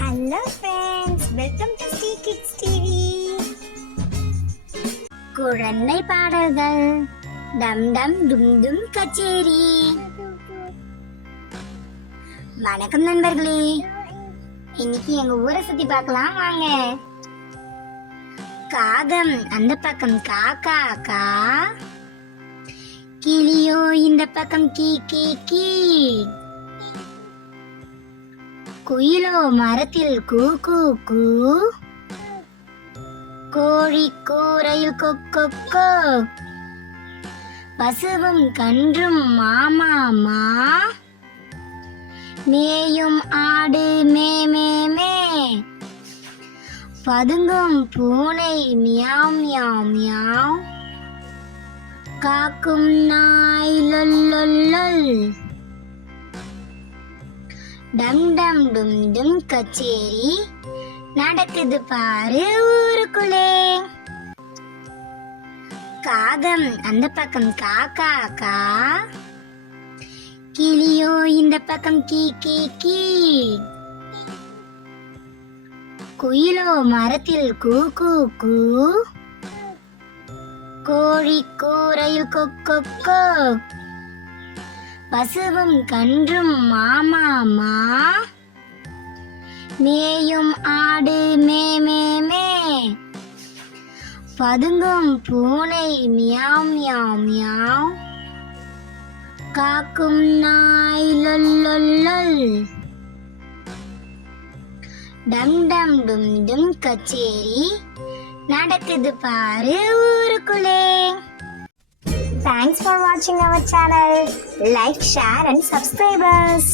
Hello friends, welcome to Sri kids TV. குழந்தை பாடல்கள், டம் டம் டும் டும் கச்சேரி. வணக்கம் நண்பர்களே, இன்னைக்கு எங்க ஊரை சுத்தி பார்க்கலாம் வாங்க. காகம் அந்த பக்கம் காக்கா கா, கிளியோ இந்த பக்கம் கீ கீ கீ, குயிலோ மரத்தில் கூ கூ கூ, கோழி கூரையில் கொக்கொக்கோ, பசுவும் கன்றும் மாமா மா, மேயும் ஆடு மே மே மே, பதுங்கும் பூனை மியாவ் மியாவ் மியாவ், காக்கும் நாய் லொல் லொல் லொல். டம் டம் டும் டும் கச்சேரி நடக்குது பாரு ஊருக்குள்ளே. காகம் அந்த பக்கம் காக்கா கா, கிளியோ இந்த பக்கம் கீ கீ கீ, குயிலோ மரத்தில் கூ கூ கூ, கோழி கூரையில் கொக்கொக்கோ, பசுவும் கன்றும் மாமா மா, மேயும் ஆடு மே மே மே, பதுங்கும் பூனை மியாவ் மியாவ் மியாவ், காக்கும் நாய் லொல் லொல் லொல். டம் டம் டும் டும் கச்சேரி நடக்குது பாரு ஊருக்குள்ளே. Thanks for watching our channel. Like, share and subscribe us.